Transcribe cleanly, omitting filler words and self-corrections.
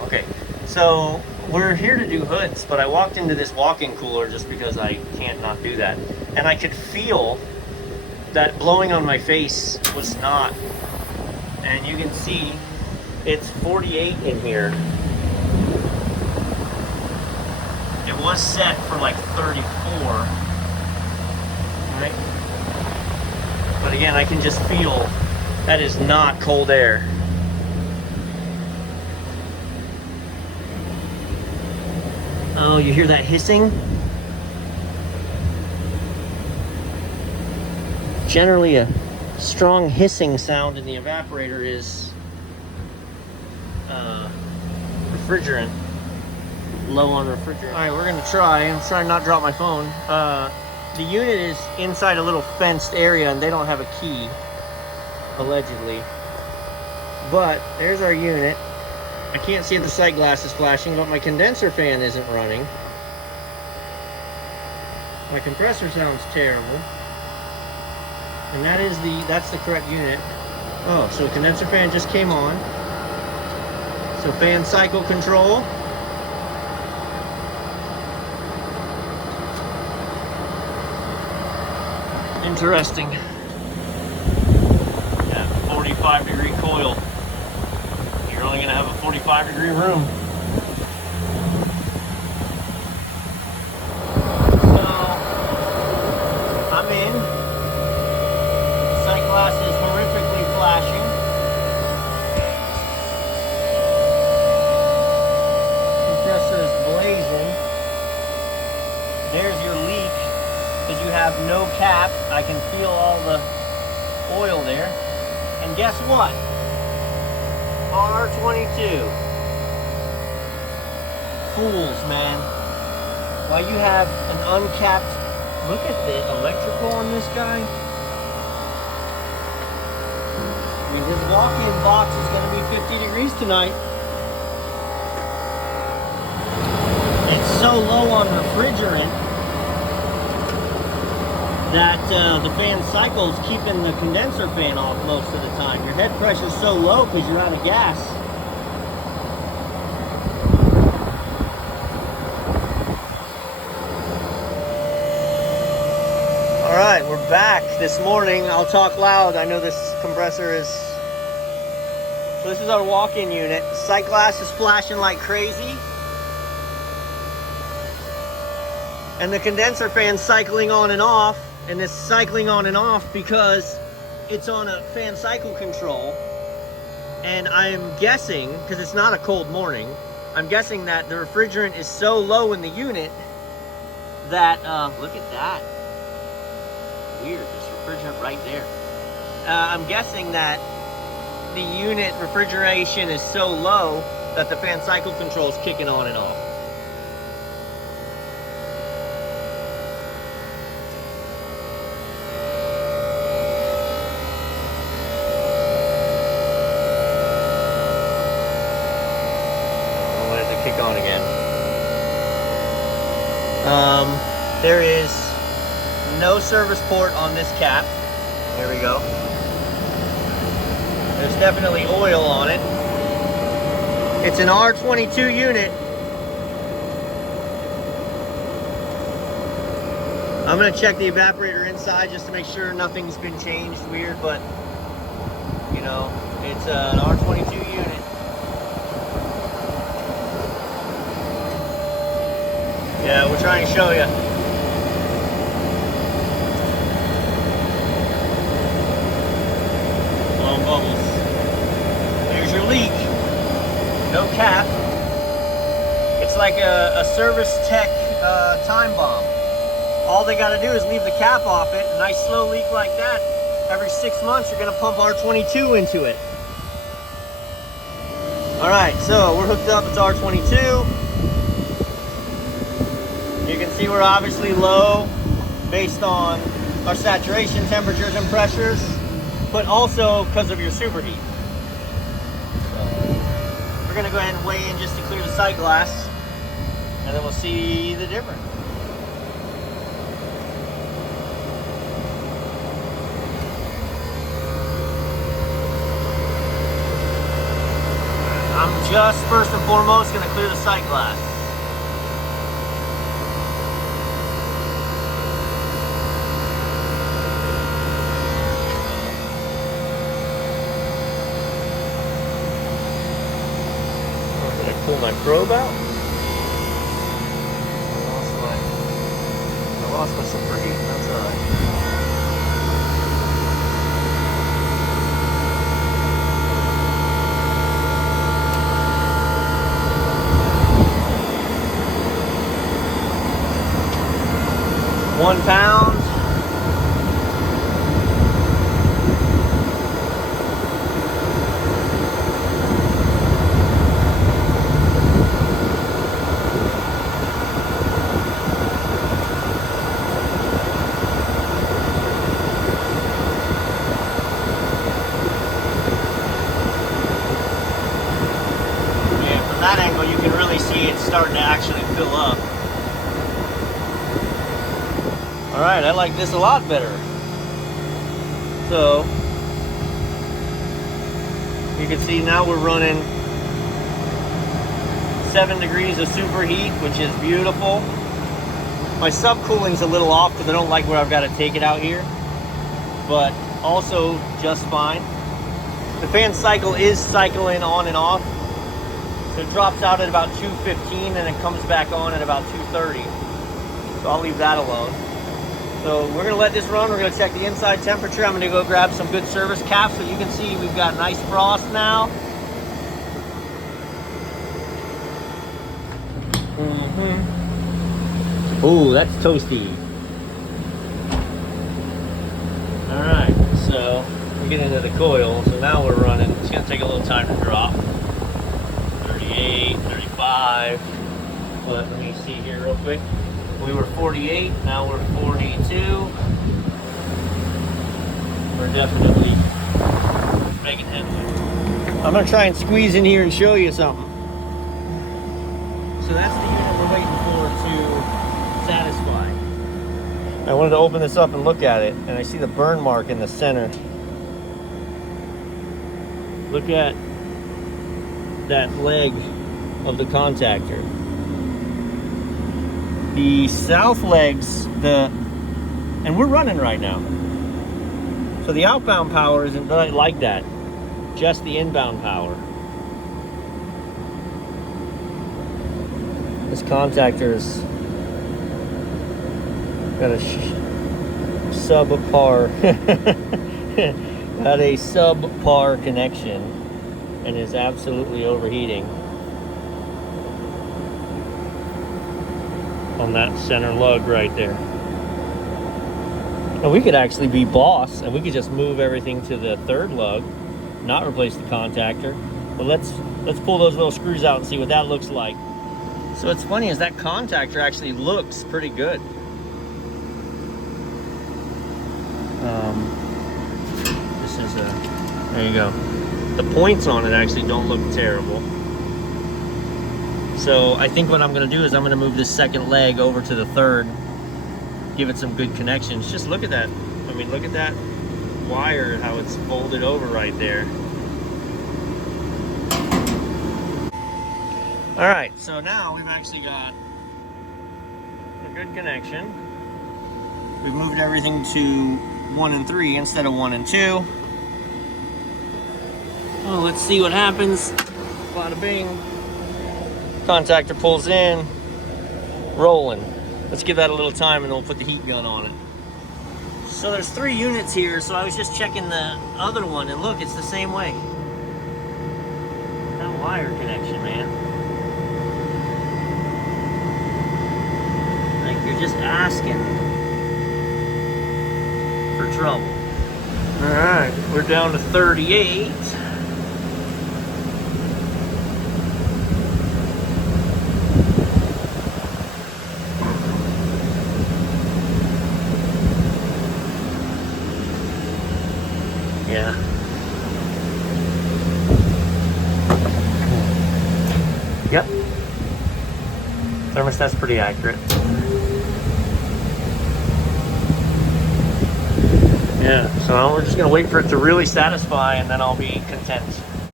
Okay, so we're here to do hoods, but I walked into this walk-in cooler just because I can't not do that. And I could feel that blowing on my face was not. And you can see it's 48 in here. It was set for like 34, right? But again, I can just feel that is not cold air. Oh, you hear that hissing? Generally, a strong hissing sound in the evaporator is refrigerant. Low on refrigerant. All right, we're gonna try. I'm trying not to drop my phone. The unit is inside a little fenced area, and they don't have a key, allegedly. But there's our unit. I can't see the sight glasses flashing, but my condenser fan isn't running. My compressor sounds terrible. And that's the correct unit. Oh, so condenser fan just came on. So fan cycle control. Interesting. Yeah, 45-degree coil. You're only gonna have a 45-degree room. So I'm in. Sight glass is horrifically flashing. Compressor is blazing. There's your leak, because you have no cap. I can feel all the oil there. And guess what? R22. Fools, man. Why you have an uncapped... Look at the electrical on this guy. I mean, his walk-in box is going to be 50 degrees tonight. It's so low on refrigerant that the fan cycle's keeping the condenser fan off most of the time. Your head pressure's so low because you're out of gas. All right, we're back this morning. I'll talk loud. I know this compressor is... So this is our walk-in unit. The sight glass is flashing like crazy. And the condenser fan's cycling on and off. And it's cycling on and off because it's on a fan cycle control. And I'm guessing, because it's not a cold morning, I'm guessing that the refrigerant is so low in the unit that, look at that. Weird, there's refrigerant right there. I'm guessing that the unit refrigeration is so low that the fan cycle control is kicking on and off. Kick on again. There is no service port on this cap. There we go. There's definitely oil on it. It's an R22 unit. I'm gonna check the evaporator inside just to make sure nothing's been changed weird, but you know, it's an R22 unit. Yeah, we're trying to show you. Blowing bubbles. There's your leak. No cap. It's like a service tech time bomb. All they got to do is leave the cap off it. A nice slow leak like that. Every 6 months, you're going to pump R22 into it. All right, so we're hooked up. It's R22. You can see we're obviously low based on our saturation temperatures and pressures, but also because of your superheat. So we're gonna go ahead and weigh in just to clear the sight glass, and then we'll see the difference. I'm just first and foremost gonna clear the sight glass. Did I pull my probe out? I lost my superheat, that's alright. £1. That angle you can really see it's starting to actually fill up. Alright, I like this a lot better. So you can see now we're running 7 degrees of superheat, which is beautiful. My subcooling's a little off because I don't like where I've got to take it out here, but also just fine. The fan cycle is cycling on and off. So it drops out at about 2:15 and it comes back on at about 2:30. So I'll leave that alone. So we're gonna let this run. We're gonna check the inside temperature. I'm gonna go grab some good service caps so you can see we've got nice frost now. Ooh, that's toasty. All right, so we get into the coil. So now we're running. It's gonna take a little time to drop. 38, 35, but let me see here real quick. We were 48, now we're 42. We're definitely making headway. I'm gonna try and squeeze in here and show you something. So that's the unit we're waiting for to satisfy. I wanted to open this up and look at it, and I see the burn mark in the center. Look at that leg of the contactor. The south legs, and we're running right now. So the outbound power isn't like that, just the inbound power. This contactor's got a subpar, got a subpar connection and is absolutely overheating on that center lug right there. And we could actually be boss and we could just move everything to the third lug, not replace the contactor. But let's pull those little screws out and see what that looks like. So what's funny is that contactor actually looks pretty good. This is there you go. The points on it actually don't look terrible. So I think what I'm gonna do is I'm gonna move this second leg over to the third, give it some good connections. Just look at that. I mean, look at that wire, how it's folded over right there. All right, so now we've actually got a good connection. We've moved everything to 1 and 3 instead of 1 and 2. Oh, let's see what happens. Bada bing. Contactor pulls in, rolling. Let's give that a little time and then we'll put the heat gun on it. So there's 3 units here, so I was just checking the other one and look, it's the same way. That wire connection, man. Like you're just asking for trouble. All right, we're down to 38. Yeah. Yep. Thermostat's pretty accurate. Yeah, so we're just gonna wait for it to really satisfy and then I'll be content.